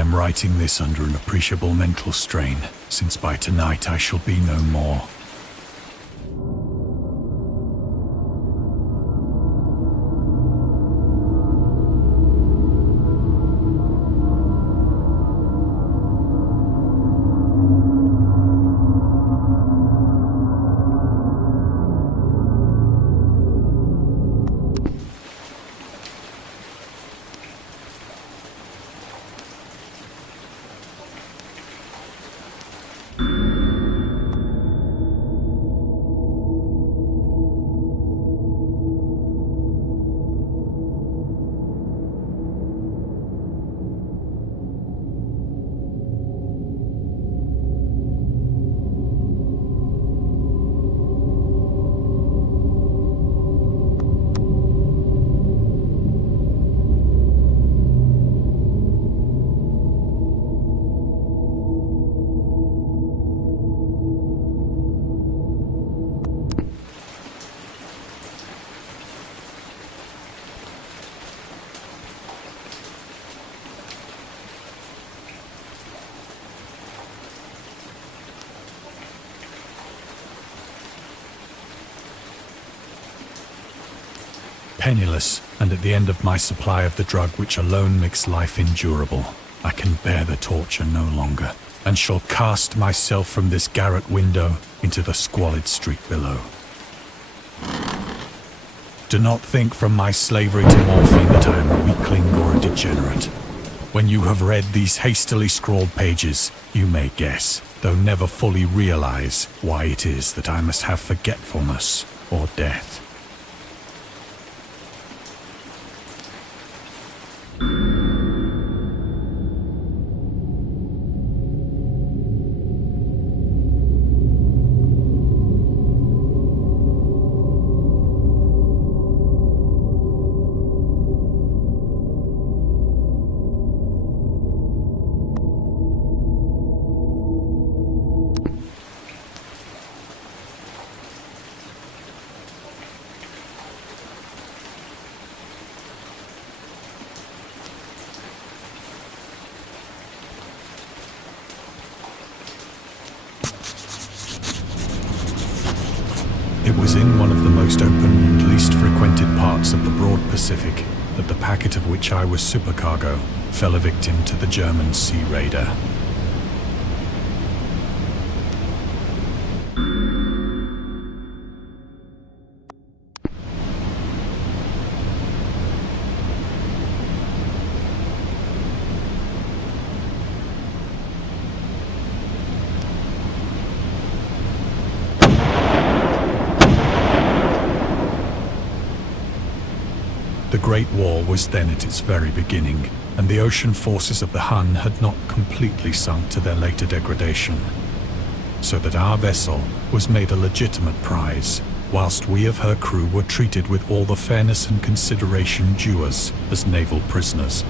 I am writing this under an appreciable mental strain, since by tonight I shall be no more. Penniless, and at the end of my supply of the drug which alone makes life endurable, I can bear the torture no longer, and shall cast myself from this garret window into the squalid street below. Do not think from my slavery to morphine that I am a weakling or a degenerate. When you have read these hastily scrawled pages, you may guess, though never fully realize, why it is that I must have forgetfulness or death. It was in one of the most open and least frequented parts of the broad Pacific that the packet of which I was supercargo fell a victim to the German sea raider. The Great War was then at its very beginning, and the ocean forces of the Hun had not completely sunk to their later degradation, so that our vessel was made a legitimate prize, whilst we of her crew were treated with all the fairness and consideration due us as naval prisoners.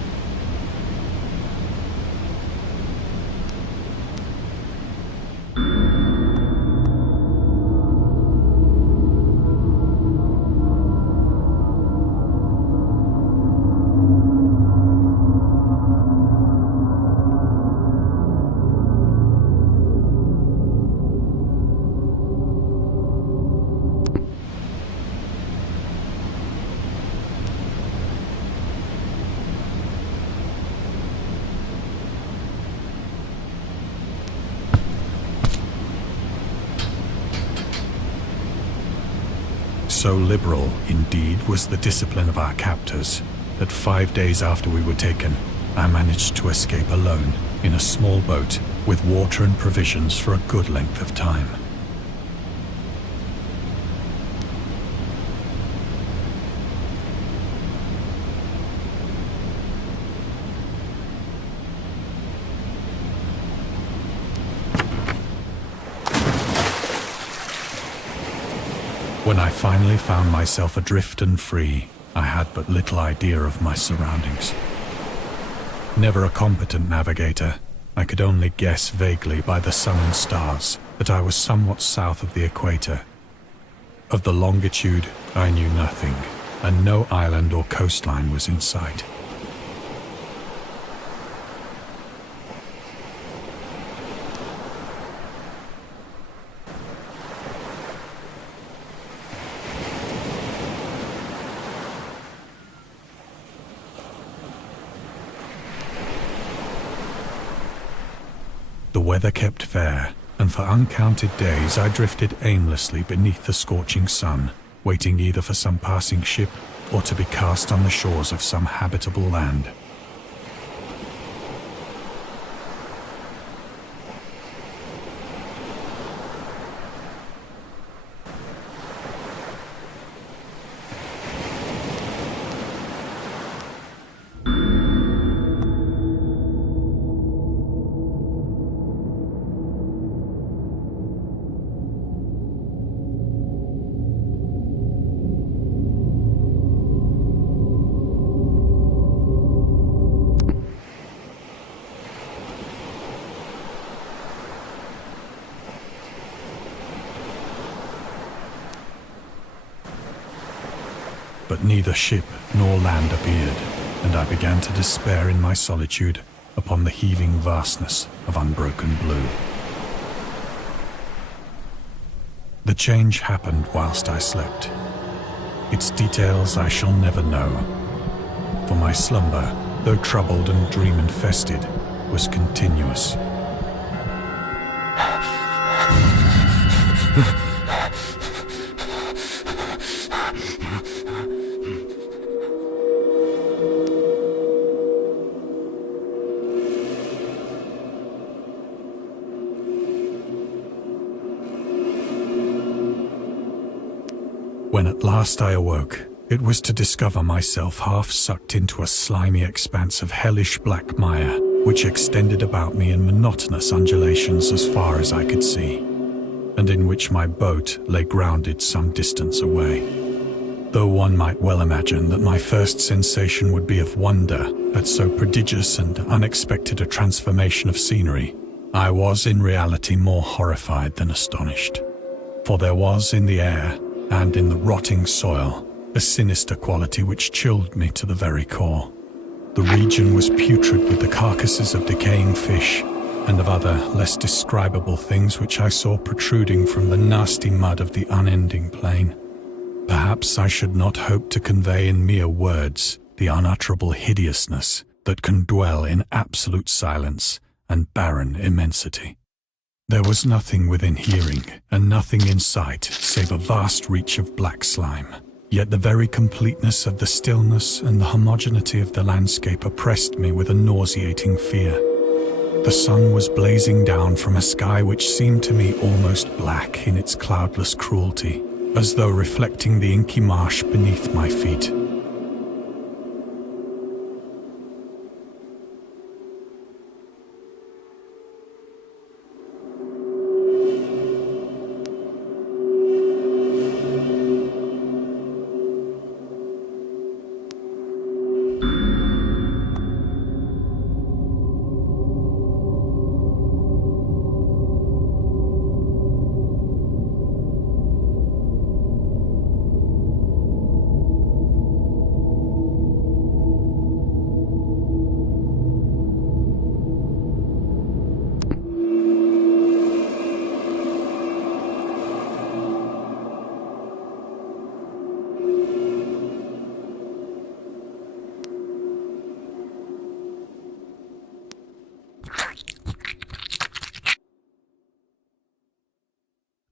So liberal, indeed, was the discipline of our captors, that 5 days after we were taken, I managed to escape alone, in a small boat, with water and provisions for a good length of time. When I finally found myself adrift and free, I had but little idea of my surroundings. Never a competent navigator, I could only guess vaguely by the sun and stars that I was somewhat south of the equator. Of the longitude, I knew nothing, and no island or coastline was in sight. The weather kept fair, and for uncounted days I drifted aimlessly beneath the scorching sun, waiting either for some passing ship or to be cast on the shores of some habitable land. But neither ship nor land appeared, and I began to despair in my solitude upon the heaving vastness of unbroken blue. The change happened whilst I slept. Its details I shall never know, for my slumber, though troubled and dream-infested, was continuous. When at last I awoke, it was to discover myself half sucked into a slimy expanse of hellish black mire, which extended about me in monotonous undulations as far as I could see, and in which my boat lay grounded some distance away. Though one might well imagine that my first sensation would be of wonder at so prodigious and unexpected a transformation of scenery, I was in reality more horrified than astonished. For there was in the air, and in the rotting soil, a sinister quality which chilled me to the very core. The region was putrid with the carcasses of decaying fish and of other less describable things which I saw protruding from the nasty mud of the unending plain. Perhaps I should not hope to convey in mere words the unutterable hideousness that can dwell in absolute silence and barren immensity. There was nothing within hearing, and nothing in sight, save a vast reach of black slime. Yet the very completeness of the stillness and the homogeneity of the landscape oppressed me with a nauseating fear. The sun was blazing down from a sky which seemed to me almost black in its cloudless cruelty, as though reflecting the inky marsh beneath my feet.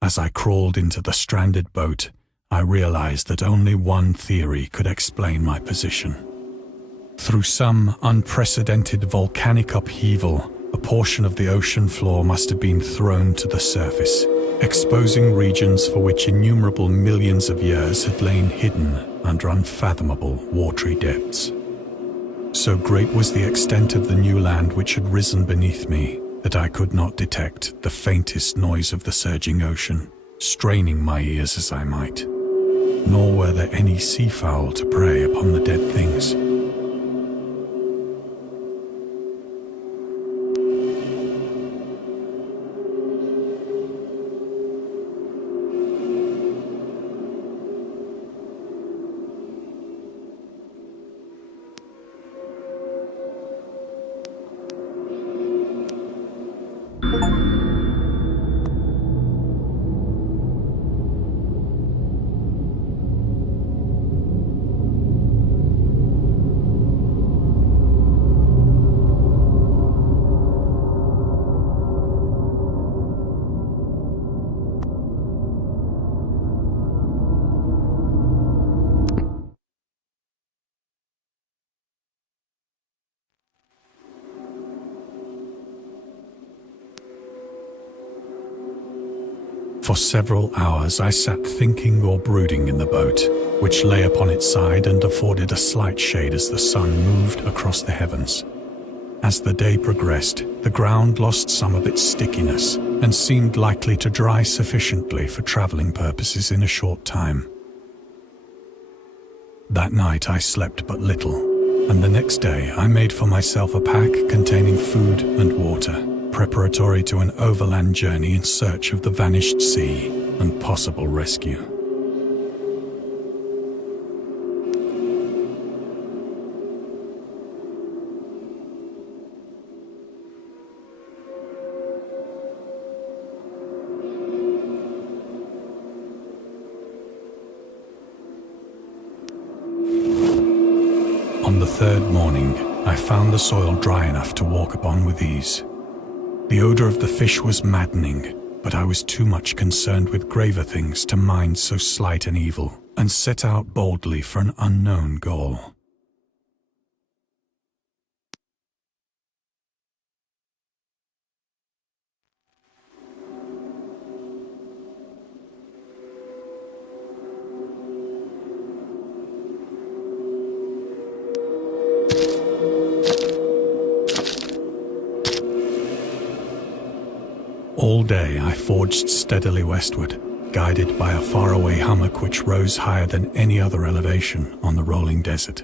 As I crawled into the stranded boat, I realized that only one theory could explain my position. Through some unprecedented volcanic upheaval, a portion of the ocean floor must have been thrown to the surface, exposing regions for which innumerable millions of years had lain hidden under unfathomable watery depths. So great was the extent of the new land which had risen beneath me, that I could not detect the faintest noise of the surging ocean, straining my ears as I might. Nor were there any seafowl to prey upon the dead things. For several hours I sat thinking or brooding in the boat, which lay upon its side and afforded a slight shade as the sun moved across the heavens. As the day progressed, the ground lost some of its stickiness and seemed likely to dry sufficiently for traveling purposes in a short time. That night I slept but little, and the next day I made for myself a pack containing food and water, preparatory to an overland journey in search of the vanished sea and possible rescue. On the third morning, I found the soil dry enough to walk upon with ease. The odor of the fish was maddening, but I was too much concerned with graver things to mind so slight an evil, and set out boldly for an unknown goal. All day I forged steadily westward, guided by a faraway hummock which rose higher than any other elevation on the rolling desert.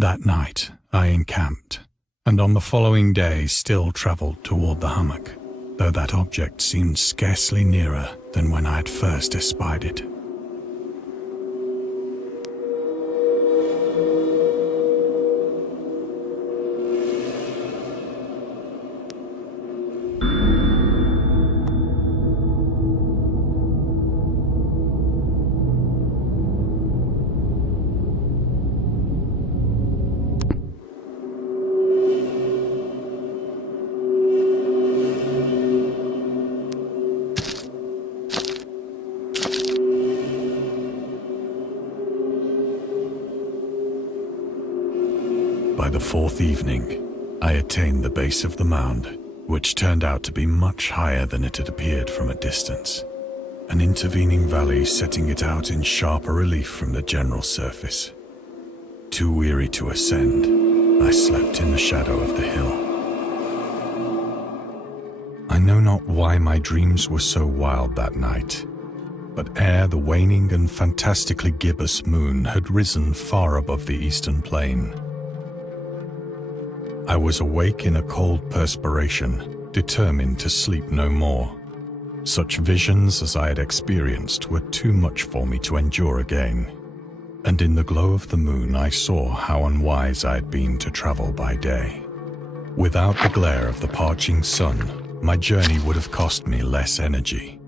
That night I encamped, and on the following day still travelled toward the hummock, though that object seemed scarcely nearer than when I had first espied it. By the fourth evening, I attained the base of the mound, which turned out to be much higher than it had appeared from a distance, an intervening valley setting it out in sharper relief from the general surface. Too weary to ascend, I slept in the shadow of the hill. I know not why my dreams were so wild that night, but ere the waning and fantastically gibbous moon had risen far above the eastern plain, I was awake in a cold perspiration, determined to sleep no more. Such visions as I had experienced were too much for me to endure again, and in the glow of the moon I saw how unwise I had been to travel by day. Without the glare of the parching sun, my journey would have cost me less energy.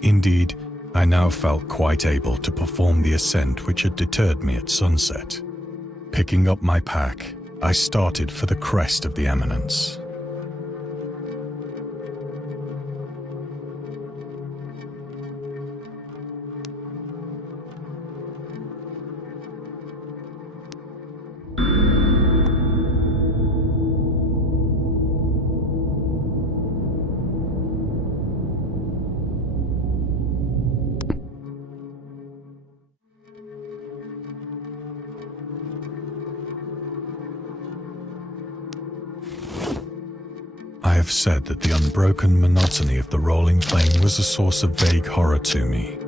Indeed, I now felt quite able to perform the ascent which had deterred me at sunset. Picking up my pack, I started for the crest of the eminence. I have said that the unbroken monotony of the rolling plain was a source of vague horror to me,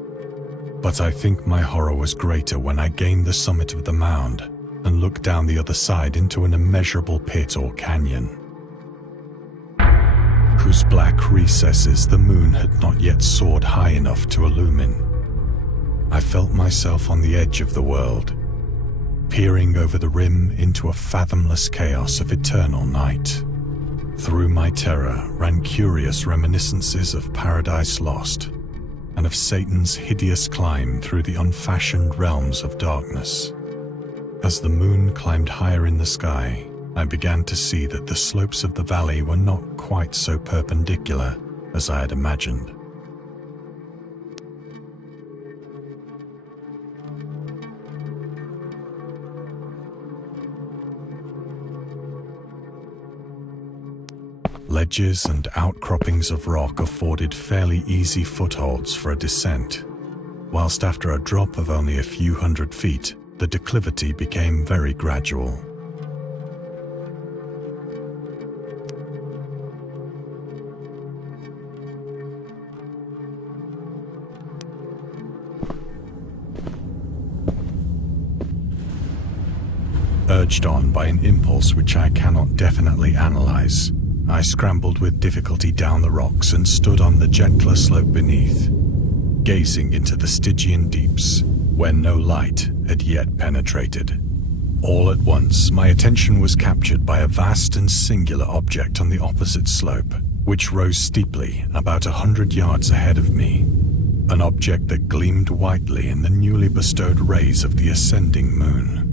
but I think my horror was greater when I gained the summit of the mound and looked down the other side into an immeasurable pit or canyon, whose black recesses the moon had not yet soared high enough to illumine. I felt myself on the edge of the world, peering over the rim into a fathomless chaos of eternal night. Through my terror ran curious reminiscences of Paradise Lost, and of Satan's hideous climb through the unfashioned realms of darkness. As the moon climbed higher in the sky, I began to see that the slopes of the valley were not quite so perpendicular as I had imagined. Ledges and outcroppings of rock afforded fairly easy footholds for a descent, whilst after a drop of only a few hundred feet, the declivity became very gradual. Urged on by an impulse which I cannot definitely analyze, I scrambled with difficulty down the rocks and stood on the gentler slope beneath, gazing into the Stygian deeps, where no light had yet penetrated. All at once, my attention was captured by a vast and singular object on the opposite slope, which rose steeply about 100 yards ahead of me, an object that gleamed whitely in the newly bestowed rays of the ascending moon.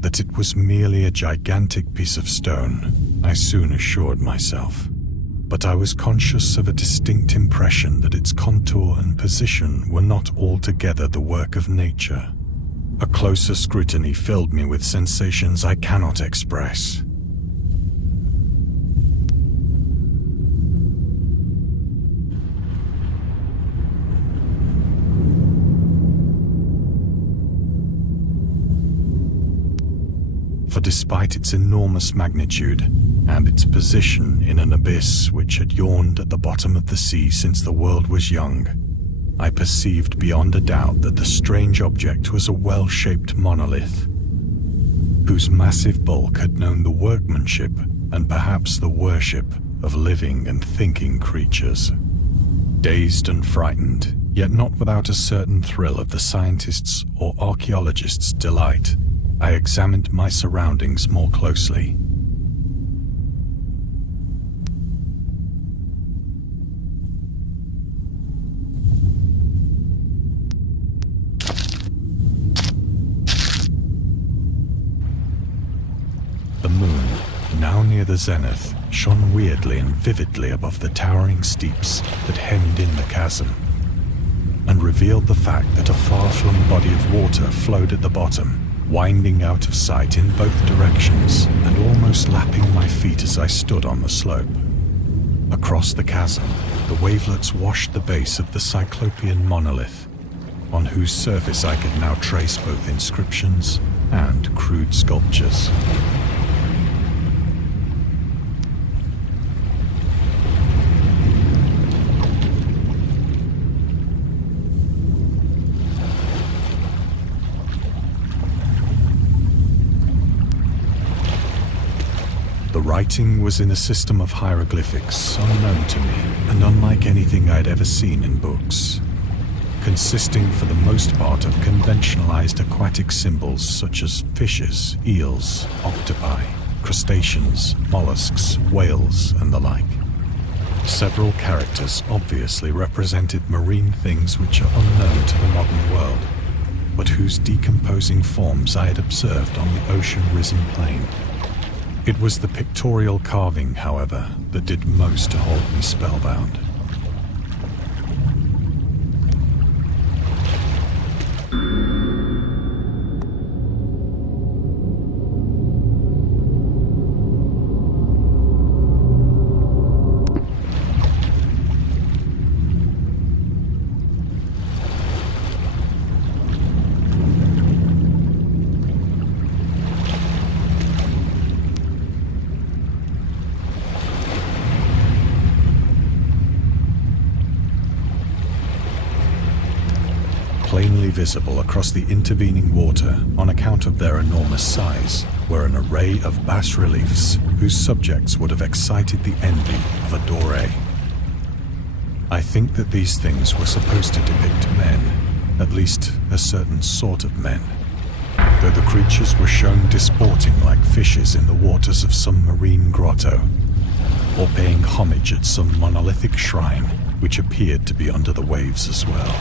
That it was merely a gigantic piece of stone, I soon assured myself, but I was conscious of a distinct impression that its contour and position were not altogether the work of nature. A closer scrutiny filled me with sensations I cannot express. For despite its enormous magnitude and its position in an abyss which had yawned at the bottom of the sea since the world was young, I perceived beyond a doubt that the strange object was a well-shaped monolith, whose massive bulk had known the workmanship and perhaps the worship of living and thinking creatures. Dazed and frightened, yet not without a certain thrill of the scientist's or archaeologist's delight, I examined my surroundings more closely. The moon, now near the zenith, shone weirdly and vividly above the towering steeps that hemmed in the chasm, and revealed the fact that a far-flung body of water flowed at the bottom, winding out of sight in both directions and almost lapping my feet as I stood on the slope. Across the chasm, the wavelets washed the base of the cyclopean monolith, on whose surface I could now trace both inscriptions and crude sculptures. The writing was in a system of hieroglyphics unknown to me and unlike anything I'd ever seen in books, consisting for the most part of conventionalized aquatic symbols such as fishes, eels, octopi, crustaceans, mollusks, whales, and the like. Several characters obviously represented marine things which are unknown to the modern world, but whose decomposing forms I had observed on the ocean-risen plain. It was the pictorial carving, however, that did most to hold me spellbound. visible across the intervening water on account of their enormous size were an array of bas-reliefs whose subjects would have excited the envy of a Doré. I think that these things were supposed to depict men, at least a certain sort of men, though the creatures were shown disporting like fishes in the waters of some marine grotto, or paying homage at some monolithic shrine which appeared to be under the waves as well.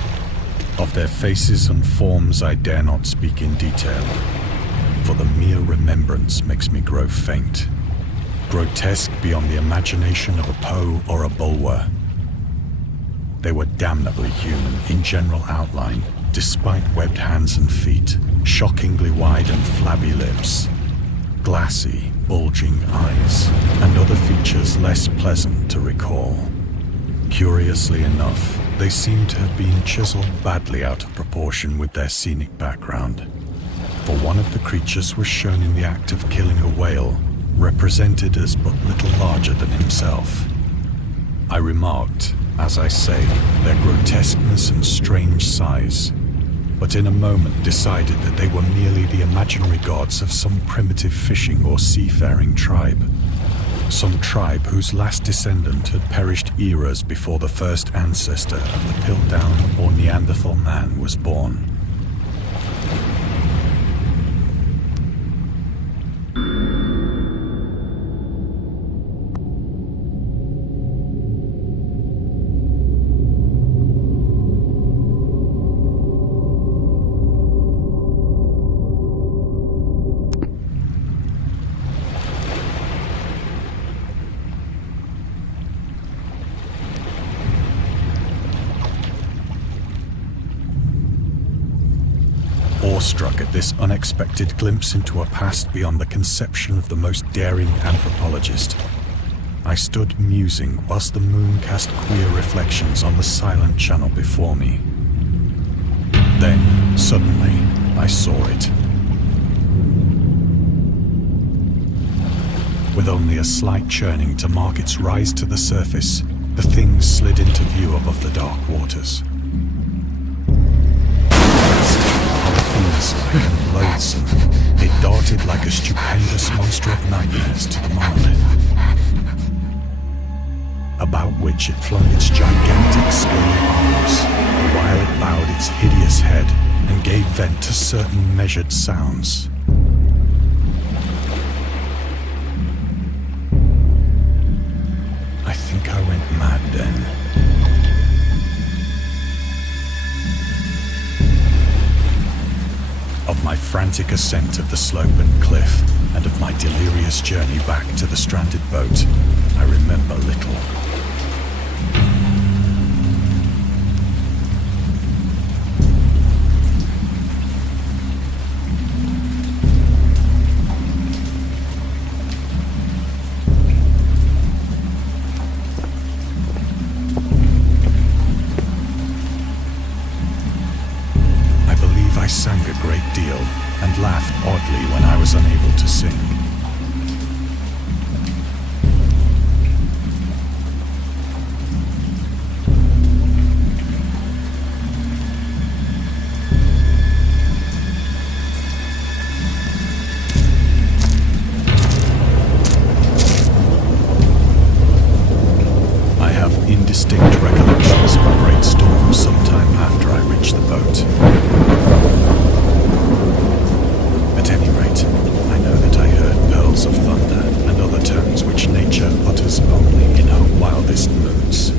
Of their faces and forms I dare not speak in detail, for the mere remembrance makes me grow faint, grotesque beyond the imagination of a Poe or a Bulwer. They were damnably human in general outline, despite webbed hands and feet, shockingly wide and flabby lips, glassy, bulging eyes, and other features less pleasant to recall. Curiously enough, they seem to have been chiseled badly out of proportion with their scenic background, for one of the creatures was shown in the act of killing a whale, represented as but little larger than himself. I remarked, as I say, their grotesqueness and strange size, but in a moment decided that they were merely the imaginary gods of some primitive fishing or seafaring tribe. Some tribe whose last descendant had perished eras before the first ancestor of the Piltdown or Neanderthal man was born. Awestruck at this unexpected glimpse into a past beyond the conception of the most daring anthropologist, I stood musing whilst the moon cast queer reflections on the silent channel before me. Then, suddenly, I saw it. With only a slight churning to mark its rise to the surface, the thing slid into view above the dark waters. Fiend-like and loathsome, it darted like a stupendous monster of nightmares to the monolith, about which it flung its gigantic scaly arms, while it bowed its hideous head and gave vent to certain measured sounds. I think I went mad then. Of my frantic ascent of the slope and cliff, and of my delirious journey back to the stranded boat, I remember little. I sang a great deal and laughed oddly when I was unable to sing. I have indistinct recollections of a great storm sometime after I reached the boat. At any rate, I know that I heard pearls of thunder and other tones which nature utters only in her wildest moods.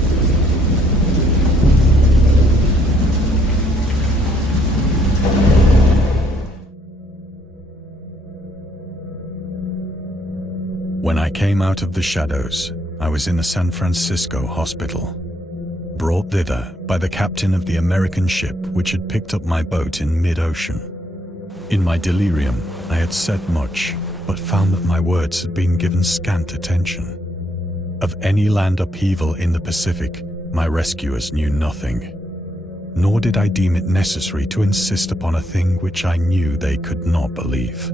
When I came out of the shadows, I was in a San Francisco hospital, brought thither by the captain of the American ship which had picked up my boat in mid-ocean. In my delirium, I had said much, but found that my words had been given scant attention. Of any land upheaval in the Pacific, my rescuers knew nothing, nor did I deem it necessary to insist upon a thing which I knew they could not believe.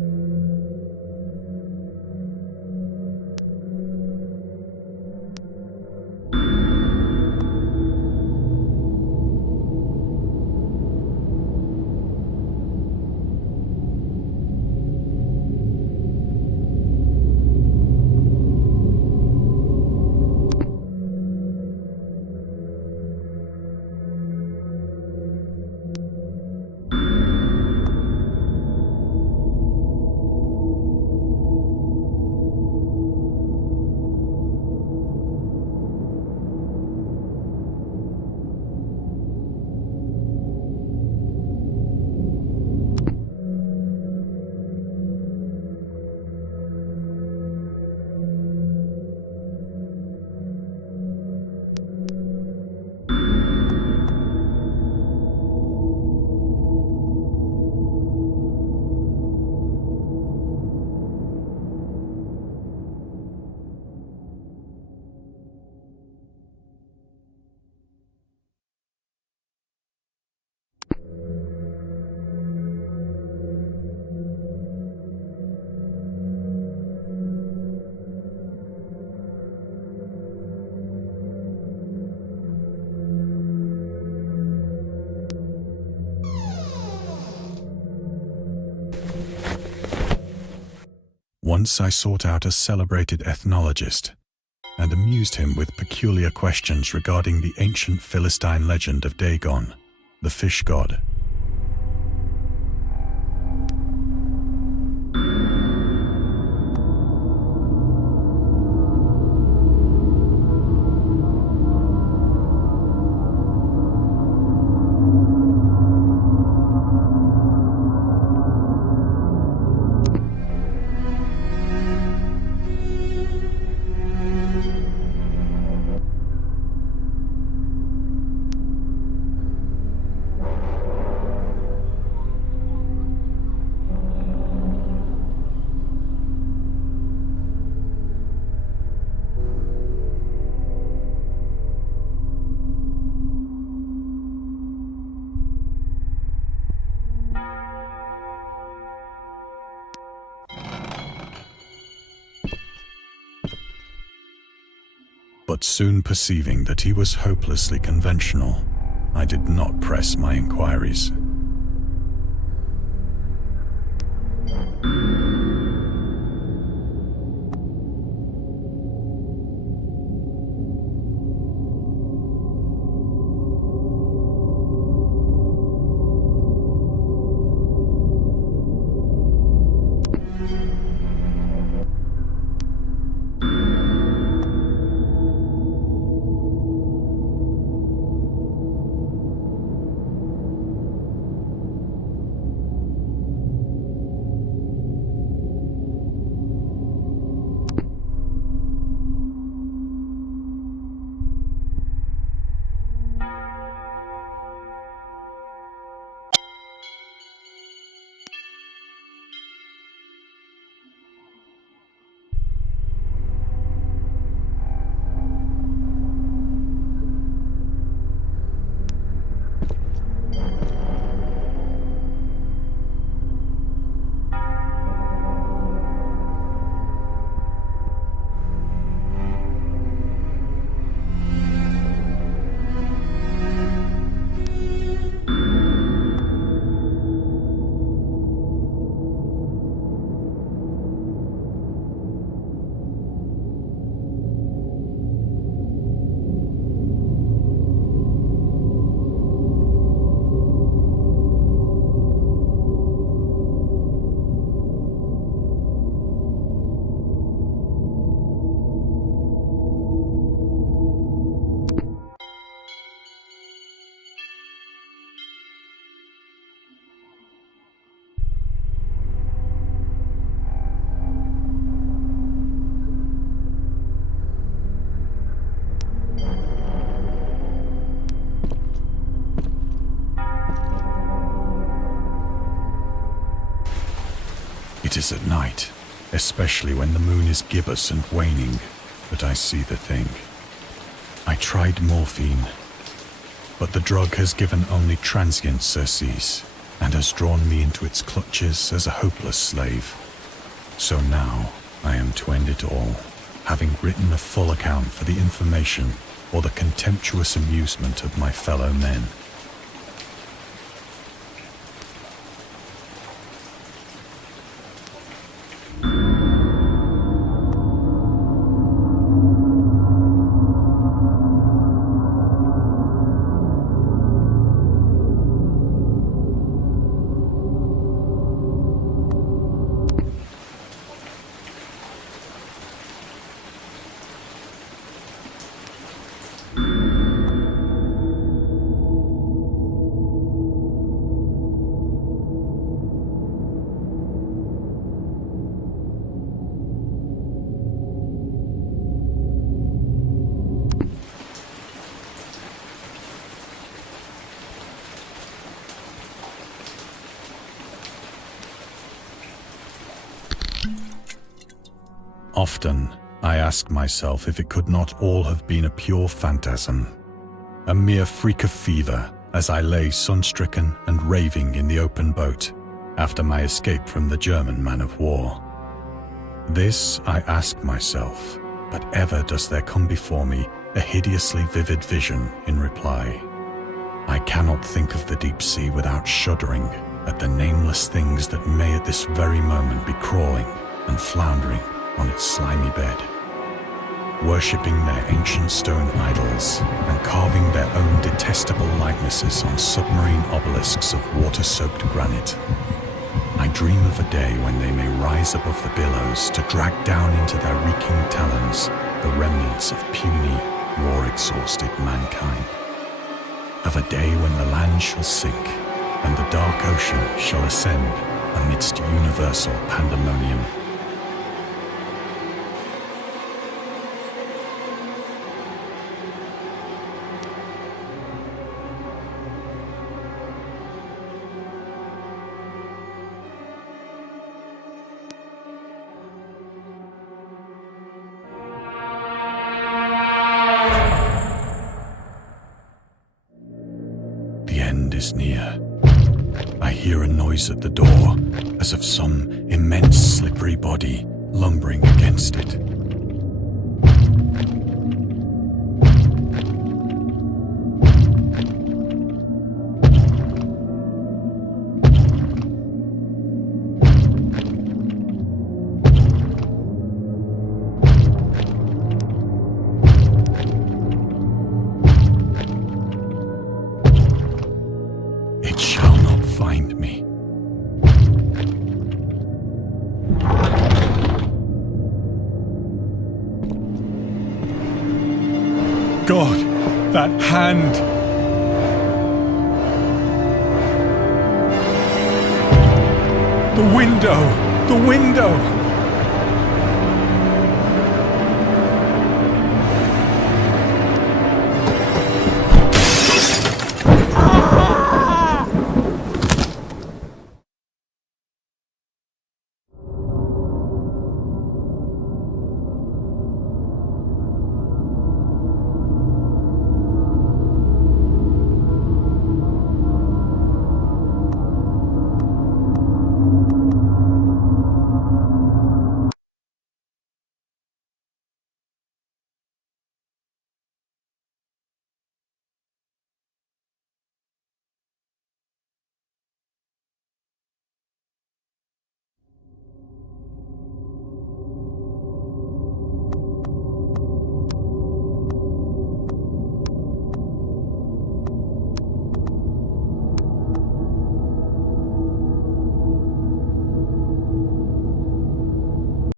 Once I sought out a celebrated ethnologist and amused him with peculiar questions regarding the ancient Philistine legend of Dagon, the fish god. But soon perceiving that he was hopelessly conventional, I did not press my inquiries. It is at night, especially when the moon is gibbous and waning, that I see the thing. I tried morphine, but the drug has given only transient surcease and has drawn me into its clutches as a hopeless slave. So now I am to end it all, having written a full account for the information or the contemptuous amusement of my fellow men. Often, I ask myself if it could not all have been a pure phantasm, a mere freak of fever as I lay sun-stricken and raving in the open boat after my escape from the German man-of-war. This I ask myself, but ever does there come before me a hideously vivid vision in reply. I cannot think of the deep sea without shuddering at the nameless things that may at this very moment be crawling and floundering on its slimy bed, worshipping their ancient stone idols and carving their own detestable likenesses on submarine obelisks of water-soaked granite. I dream of a day when they may rise above the billows to drag down into their reeking talons the remnants of puny, war-exhausted mankind. Of a day when the land shall sink and the dark ocean shall ascend amidst universal pandemonium. The end is near. I hear a noise at the door, as of some immense slippery body lumbering against it. It shall not find me. God, that hand! The window! The window!